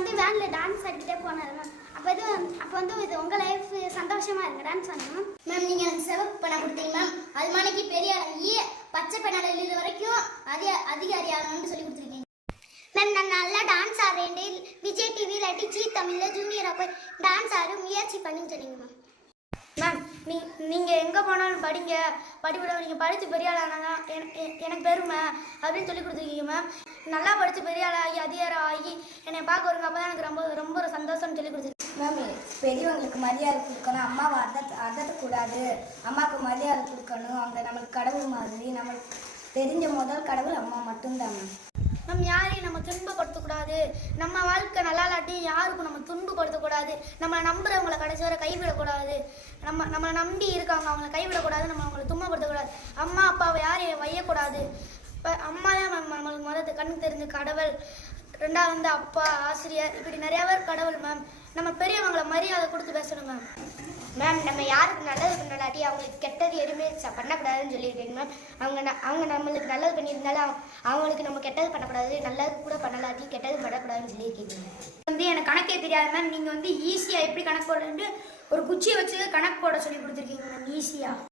வந்து வேனில் டான்ஸ் ஆடிக்கிட்டே போனார் மேம். அப்போ வந்து இது உங்கள் லைஃப் சந்தோஷமாக இருக்கு டான்ஸ் ஆடணும் மேம். மேம் நீங்கள் எனக்கு சிவப்பு பேனா கொடுத்தீங்க மேம். அது மணிக்கு பெரிய ஆகி பச்சை பேனால எழுதுற வரைக்கும் அதிகாரி ஆகணும்னு சொல்லி கொடுத்துருக்கீங்க மேம். நான் நல்லா டான்ஸ் ஆடுறேன். விஜய் டிவி இல்லாட்டி ஜி தமிழில் ஜூனியராக போய் டான்ஸ் ஆட முயற்சி பண்ணின்னு சொன்னீங்க மேம். மேம் நீங்கள் எங்கே போனாலும் படிங்க, படிப்பிட நீங்கள் படித்து பெரிய ஆளானா எனக்கு பெருமை அப்படின்னு சொல்லி கொடுத்துருக்கீங்க மேம். நல்லா படித்து பெரிய ஆளாகி அதிகாரம் ஆகி என்னை பார்க்க வருங்க, அப்போ தான் எனக்கு ரொம்ப ரொம்ப ஒரு சந்தோஷம்னு சொல்லி கொடுத்துருக்கீங்க மேம். பெரியவங்களுக்கு மரியாதை கொடுக்கணும், அம்மாவை அதட்டக்கூடாது, அம்மாவுக்கு மரியாதை கொடுக்கணும். அவங்க நம்மளுக்கு கடவுள் மாதிரி, நம்மளுக்கு தெரிஞ்ச முதல் கடவுள் அம்மா மட்டும்தான் மேம். நம்ம யாரையும் நம்ம துன்பப்படுத்தக்கூடாது, நம்ம வாழ்க்கை நல்லா இல்லாட்டி யாருக்கும் நம்ம துன்பப்படுத்தக்கூடாது, நம்மளை நம்புறவங்களை கடைசி வரை கைவிடக்கூடாது, நம்மளை நம்பி இருக்காங்க அவங்கள கைவிடக்கூடாது, நம்ம அவங்கள துன்பப்படுத்தக்கூடாது, அம்மா அப்பாவை யாரையும் வையக்கூடாது. இப்போ அம்மா தான் நம்மளுக்கு முதல்ல கண்ணுக்கு தெரிஞ்ச கடவுள், ரெண்டாவது வந்து அப்பா, ஆசிரியர், இப்படி நிறையா பேர் கடவுள் மேம். நம்ம பெரியவங்களை மரியாதை கொடுத்து பேசணும் மேம். மேம் நம்ம யாருக்கு நல்லது பண்ணலாட்டி அவங்களுக்கு கெட்டது எதுவுமே பண்ணக்கூடாதுன்னு சொல்லியிருக்கீங்க மேம். அவங்க நம்மளுக்கு நல்லது பண்ணியிருந்தாலும் அவங்களுக்கு நம்ம கெட்டது பண்ணக்கூடாது, நல்லது கூட பண்ணலாட்டி கெட்டது பண்ணக்கூடாதுன்னு சொல்லியிருக்கீங்க. வந்து எனக்கு கணக்கே தெரியாது மேம். நீங்கள் வந்து ஈஸியாக எப்படி கணக்கு போடுறேன்ட்டு ஒரு குச்சியை வச்சு கணக்கு போட சொல்லி கொடுத்துருக்கீங்க மேம், ஈஸியாக.